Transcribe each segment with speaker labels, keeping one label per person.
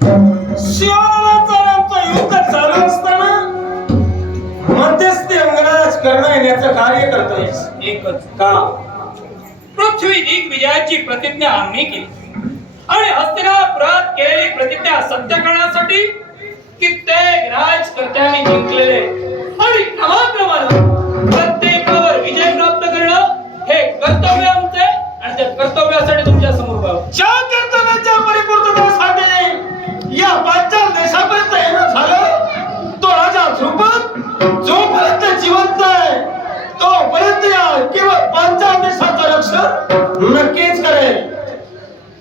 Speaker 1: आमचं युद्ध चालू असताना मध्यस्थी अंगराज कर्ण येण्याचं कार्य करतोय
Speaker 2: एकच
Speaker 1: का
Speaker 2: पृथ्वी प्रतिज्ञा आम्ही केली. आणि हस्तिनापुरात केलेली प्रतिज्ञा सत्य करण्यासाठी कित्येक राजकर्त्यांनी जिंकलेले. आणि क्रमाक्रमानं प्रत्येकावर विजय प्राप्त करणं हे कर्तव्य आमचे आणि त्या कर्तव्यासाठी तुमच्यासमोर
Speaker 1: ज्या कर्तव्याच्या या पांचाल देशापर्यंत येणं झालं. तो राजा ध्रुपद जोपर्यंत जिवंत आहे तोपर्यंत या केवळ पांचाल देशाचं रक्षण नक्कीच करेल.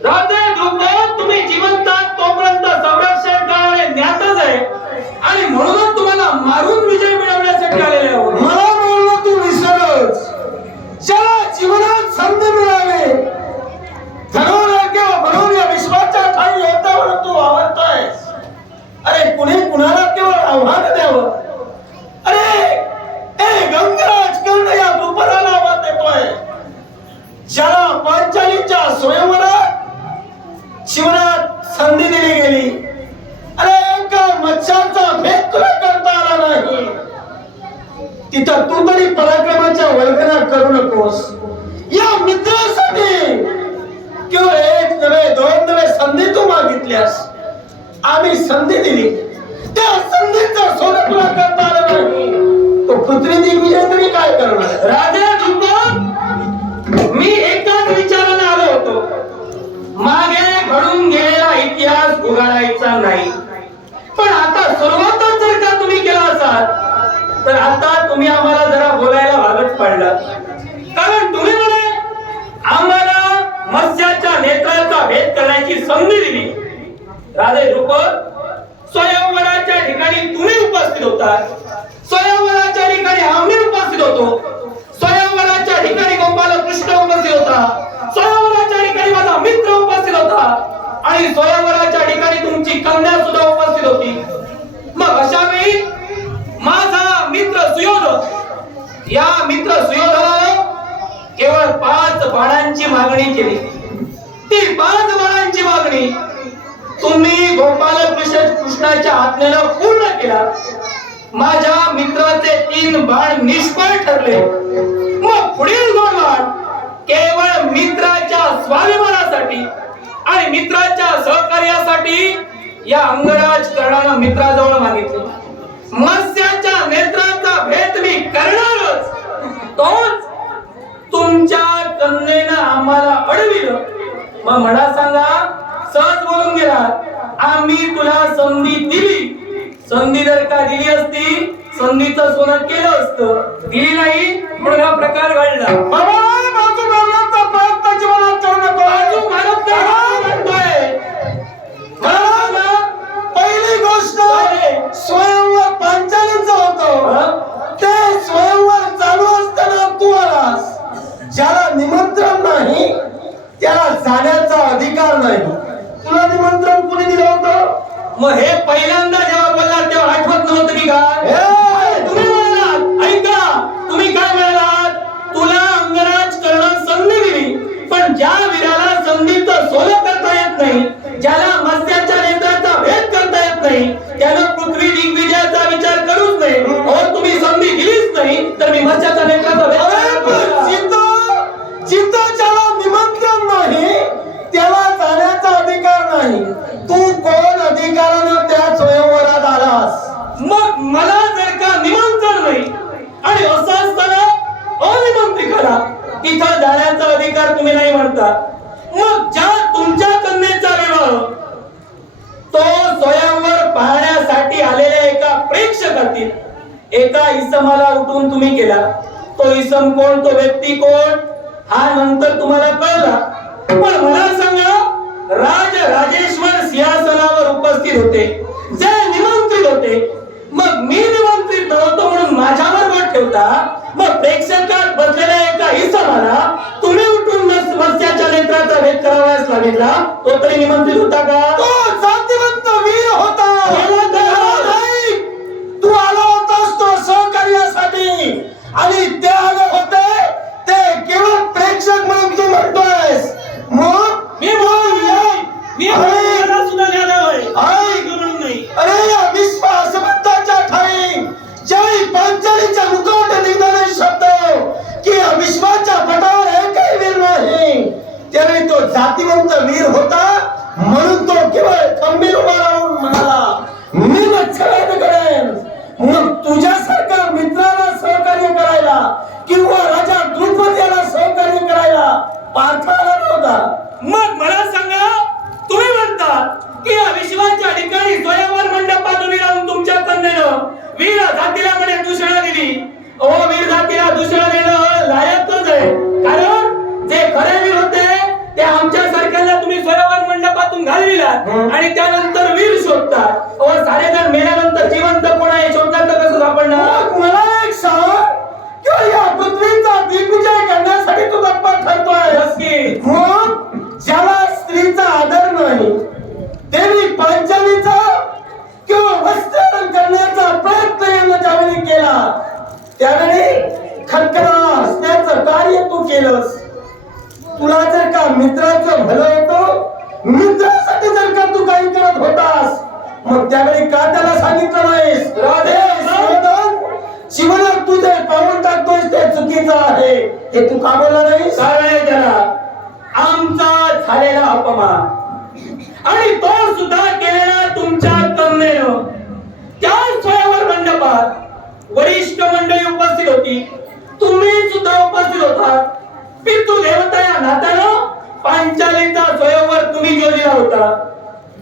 Speaker 2: राजे ध्रुपद तुम्ही जिवंत आहात तोपर्यंत संरक्षण करणारे ज्ञातच आहे. आणि म्हणूनच तुम्हाला मारून विजय मिळवण्यासाठी आलेले आहोत.
Speaker 1: मला बोलणं तू विसरच. ज्याला जीवनात संधी मिळाली ठरवलं किंवा म्हणून या विश्वाच्या ठाई येता म्हणून तू आवडतो अरे कुणी कुणाला केवळ आव्हान द्यावं अरे ए गंगराज कर्ण या दुपराला आव्हान देतोय ज्याला पांचालीच्या स्वयंवरात जीवनात संधी दिली गेली अरे एका मच्छाचा भेद तुला करता आला नाही तिथं तू तरी पराक्रमाच्या वल्गना करू नकोस या मित्रासाठी केवळ एक नव्हे दोन नव्हे संधी तू मागितल्यास आम्ही संधी दिली त्या संधीचा सोनं तुला करता आलं नाही. तो पृथ्वी दिग्विजय तरी काय करणार?
Speaker 2: राजा ध्रुपद मी एकाच विचाराने आलो होतो. मागे घडून गेलेला इतिहास उघडायचा नाही. पण आता सुरुवातच जर का तुम्ही केला असाल तर आता तुम्ही आम्हाला जरा बोलायला भागच पाडला. कारण तुम्ही म्हणे आम्हाला मत्स्याच्या नेत्राचा भेद करण्याची संधी दिली. राजे ध्रुपद स्वयंवराच्या ठिकाणी तुम्ही उपस्थित होता. स्वयंवराच्या ठिकाणी आम्ही उपस्थित होतो. स्वयंवराच्या ठिकाणी गोपाल कृष्ण उपस्थित होता. स्वयंवराच्या ठिकाणी माझा मित्र उपस्थित होता. आणि स्वयंवराच्या ठिकाणी तुमची कन्या सुद्धा उपस्थित होती. मग अशा वेळी माझा मित्र सुयोधन या मित्र सुयोधनाने केवळ पाच बाणांची मागणी केली. ती पाच बाणांची मागणी तुम्ही गोपाल कृष्ण कृष्णाच्या आज्ञेला पूर्ण केला. माझ्या मित्राचे तीन बाण निष्फळ ठरले. मग पुढील दोन बाण केवळ मित्राच्या स्वाभिमानासाठी आणि मित्राच्या सहकार्यासाठी या अंगराज कर्णानं मित्राजवळ मागितले. मत्स्याच्या नेत्राचा भेद मी करणारच. तोच तुमच्या कन्येनं आम्हाला अडविलं. मग म्हणा सांगा सहज बोलून गेला. आम्ही तुला संधी दिली. संधी जर का दिली असती संधीचं सोनं केलं असतं. दिली नाही म्हणून हा प्रकार घडला.
Speaker 1: ज्याला निमंत्रण नाही त्याला जाण्याचा अधिकार नाही. तुला निमंत्रण कुणी दिलं होतं?
Speaker 2: मग हे पहिल्यांदा जेव्हा बोललात तेव्हा आठवत नव्हतं की काय? तुम्ही मग ज्या तुमच्या कन्येचा विवाह तो स्वयंवर पाहण्यासाठी आलेल्या एका प्रेक्षकातील एका इसमाला उठून तुम्ही केला. तो इसम कोण तो व्यक्ती कोण हा नंतर तुम्हाला कळला. पण मला सांगा राज राजेश्वर सिंहासनावर उपस्थित होते. जे निमंत्रित होते. मग मी निमंत्रित नव्हतो म्हणून माझ्यावर बोट ठेवता. मग प्रेक्षकात बसलेल्या एका इसमाला तुम्ही चरित्राचा भेद करावाच लागला तो तरी निमंत्रित होता का?
Speaker 1: तो जातीवंत वीर होता. तू आला होतास तो सहकार्यासाठी. आणि ते आले होते ते केवळ प्रेक्षक म्हणून तू म्हणतोयस. मग?
Speaker 2: मी मी
Speaker 1: अरे
Speaker 2: या विश्वासबद्धाच्या ठाई ज्यावेळी
Speaker 1: पांचालीच्या मुखावर जातीवंत वीर होता म्हणून तो केवळ खंबीर उभा राहून म्हणाला मी मच्छरात करेन. मग तुझ्यासारख्या मित्राला सहकार्य करायला किंवा राजा द्रुपद याला सहकार्य करायला पार्थ आला नव्हता.
Speaker 2: मग मला सांगा तुम्ही म्हणता की या विश्वाच्या ठिकाणी स्वयंवर मंडपात उभी राहून तुमच्या कन्येनं वीर जातीला म्हणे दूषणा दिली? ओ वीर जातीला घालविलात.
Speaker 1: हम्म.
Speaker 2: आणि त्यानंतर वीर शोधतात. ओ सारेजण मेल्यानंतर जिवंत कोण आहे? शोधण्याचं कसं सापडणार?
Speaker 1: मग मला एक सांग. किंवा या पृथ्वीचा दिग्विजय करण्यासाठी तू गप्पा ठरतोय.
Speaker 2: नक्की
Speaker 1: मग ज्याला स्त्रीचा आदर नाही देवी पांचालीचा किंवा वस्त्रण करण्याचा प्रयत्न यानं ज्यावेळी केला त्यावेळी खटकला असण्याचं कार्य तू केलंस. तुला जर का मित्राचं भलं होतं मित्रासाठी जर का तू काही करत होतास मग त्यावेळी का त्याला सांगितलं नाहीस? राधे सुयोधन, जीवनात पाऊल टाकतोय ते चुकीचं आहे. हे तू का बोलला नाही
Speaker 2: कारण त्याला आमचा झालेला अपमान. आणि तो सुद्धा केलेला तुमच्या कन्येनं त्या स्वयंवर मंडपात वरिष्ठ मंडळी उपस्थित होती. तुम्ही सुद्धा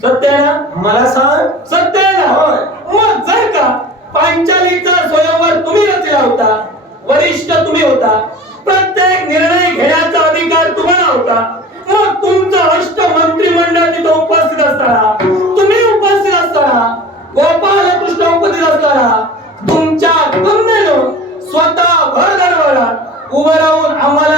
Speaker 2: सत्य आहे ना
Speaker 1: मला सांग
Speaker 2: सत्य आहे ना
Speaker 1: होय.
Speaker 2: मग जर का पांचालीचा स्वयंवर तुम्ही रचला होता वरिष्ठ तुम्ही होता प्रत्येक निर्णय घेण्याचा अधिकार तुम्हाला होता मग तुमचं अष्ट मंत्रिमंडळ तिथं उपस्थित असताना तुम्ही उपस्थित असताना गोपाल कृष्ण उपस्थित असताना तुमच्या कन्येनं स्वतः भर दरबारात उभं राहून आम्हाला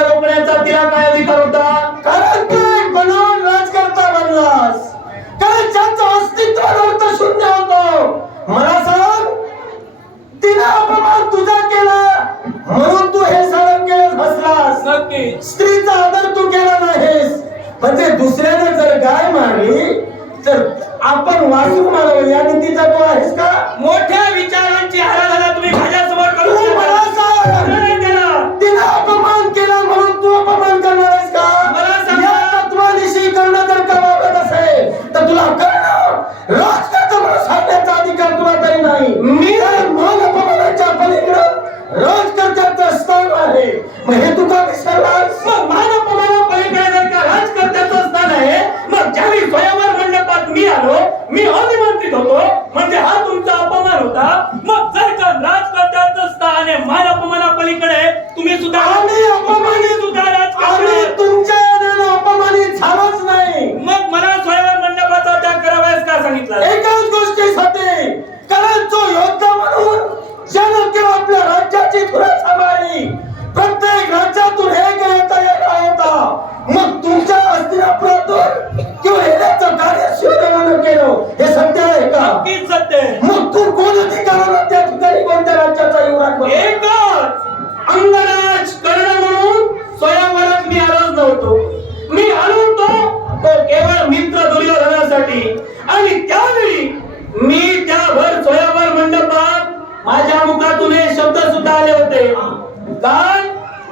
Speaker 2: सुद्धा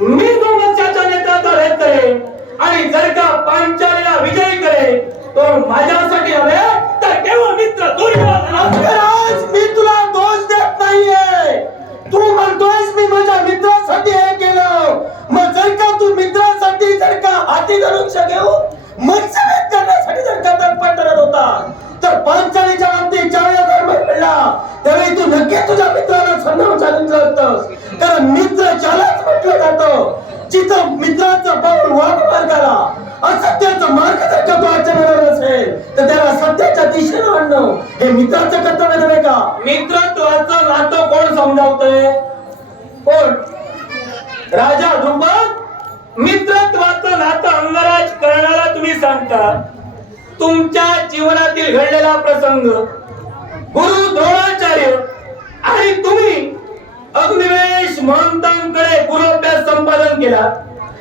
Speaker 2: मी जो मत्स्याच्या नेत्याचा भेद करेन आणि जर का पांचालीला विजयी करे तो माझ्यासाठी हवे तर केवळ मित्र
Speaker 1: दुर्योधन मी तुला दोष देत नाहीये. तू म्हणतोयस मी माझ्या मित्रासाठी हे केलं. मग जर का तू मित्रासाठी जर का हाती धरून घेऊन मत्स्यवेध करण्यासाठी जर का तत्पर करत होता तर पांचाळीच्या बाबतीत ज्यावेळेला धर्म घडला त्यावेळी तू नक्की तुझ्या मित्राला जिथं मित्राचं पाऊल वाट मार्गाला. असत्याचा मार्ग जर का तो आचरणार असेल तर त्याला सत्याच्या दिशेने आणणं हे मित्राचं कर्तव्य नव्हे का?
Speaker 2: मित्रत्वाचं नातं कोण समजावतंय? कोण? राजा द्रुपद मित्रत्वाचं नातं अंगराज करणारा तुम्ही सांगता? तुमच्या जीवनातील घडलेला प्रसंग गुरु द्रोणाचार्य आणि तुम्ही अग्निवेश महंतांकडे पूर्वाभ्यास संपादन केला.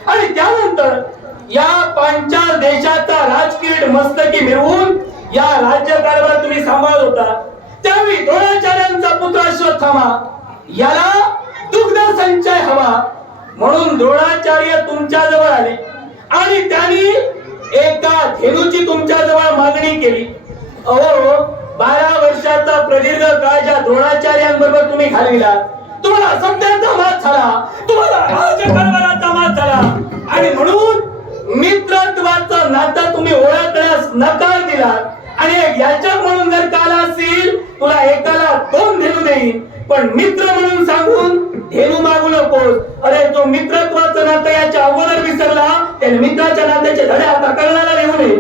Speaker 2: आणि त्यानंतर या पांचाल देशाचा राजकीय मस्तकी मिळवून या राज्यकारभार तुम्ही सांभाळत होता. त्यावेळी द्रोणाचार्यांचा पुत्र अश्वत्थामा याला दुग्ध संचय हवा. म्हणून द्रोणाचार्य तुमच्या जवळ आले. आणि त्यांनी एका धेनूची तुमच्या जवळ मागणी केली. अहो बारा वर्षाचा प्रदीर्घ काळ ज्या द्रोणाचार्यांबरोबर तुम्ही घालविला. तुम्हाला सत्याचा मात झाला. तुम्हाला राजकारणाचा मात झाला. आणि म्हणून मित्रत्वाचं नातं तुम्ही ओळखण्यास नकार दिला आणि याच्या म्हणून जर काला असेल तुला एकाला दोन धेनू देईन. पण मित्र म्हणून सांगून धेनू मागू नकोस. अरे तो मित्रत्वाचा नातं याच्या अगोदर विसरला त्याने मित्राच्या नात्याचे धडे आता करणारा नेऊ नये.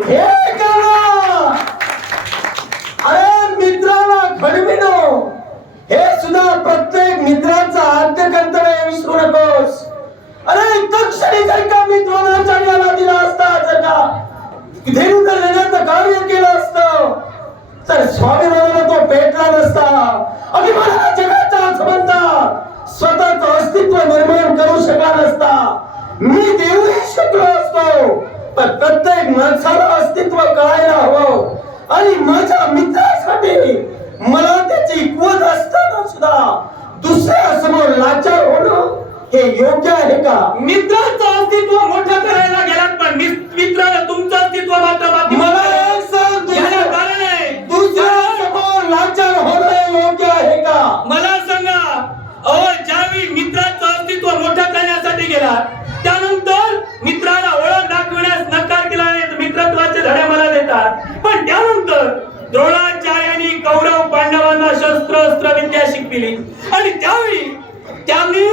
Speaker 2: द्रोणाचार्याने कौरव पांडवांना शस्त्र अस्त्र विद्या शिकविली आणि त्यावेळी त्यांनी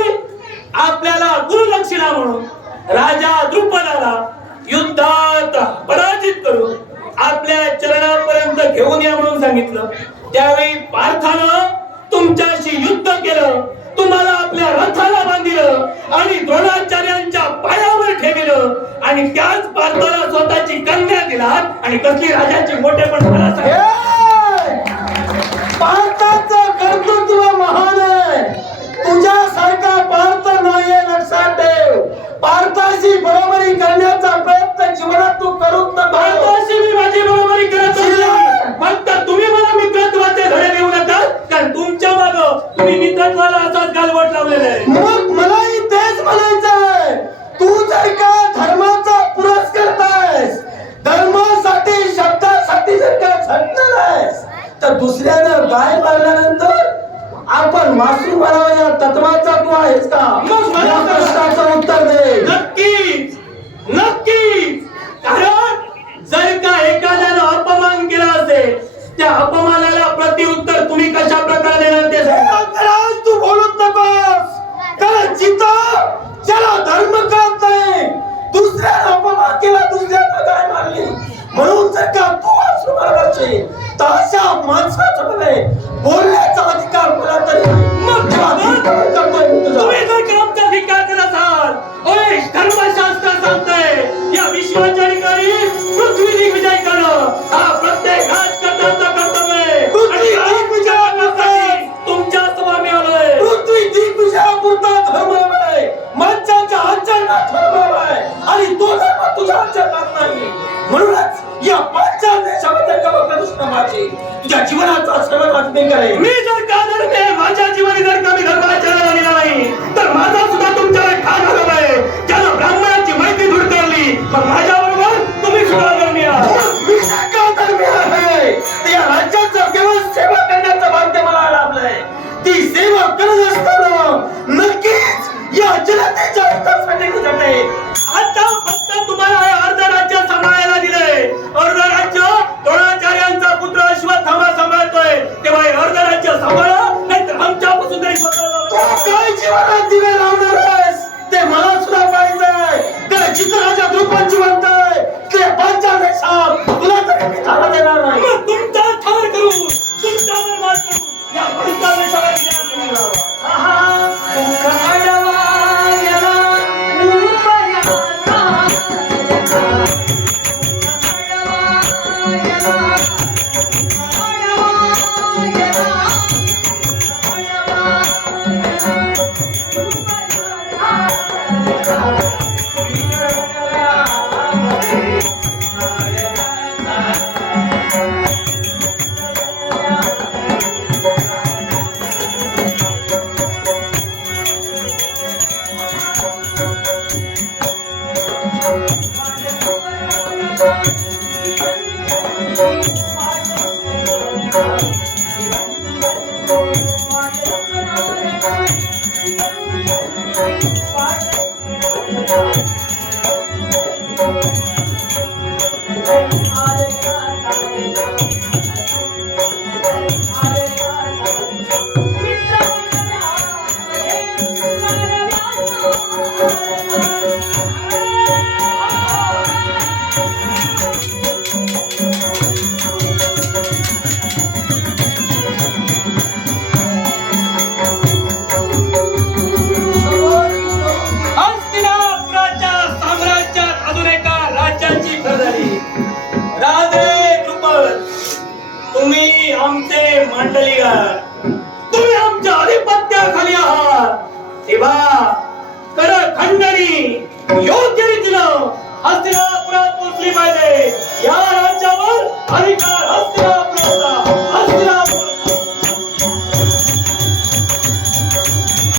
Speaker 2: आपल्याला गुरुदक्षिणा म्हणून राजा द्रुपदाला युद्धात पराजित करून आपल्या चरणापर्यंत घेऊन या म्हणून सांगितलं. त्यावेळी पार्थानं तुमच्याशी युद्ध केलं. तुम्हाला आपल्या रथाला बांधिलं आणि द्रोणाचार्यांच्या पायावर ठेवलं. आणि त्याच पार्थाला स्वतःची कन्या दिला आणि कसली राजाची मोठे पण
Speaker 1: तर दुसऱ्यानं गाय मारल्यानंतर आपण मासू बनाव या तत्वाचा तू आहेस का? प्रश्नाचं उत्तर दे.
Speaker 2: नक्कीच नक्कीच. कारण जर का एखाद्यानं अपमान केला असेल त्या अपमानाला प्रतिउत्तर तुम्ही कशा प्रकारे देणार ते
Speaker 1: तू बोलत नकोस. कारण जिथं ज्याला धर्म कळत नाही दुसऱ्या अपमान केला दुसऱ्या काय मारली. म्हणून जर का तू
Speaker 2: ভালোবাসি তাহা মাছ నీ Thank you.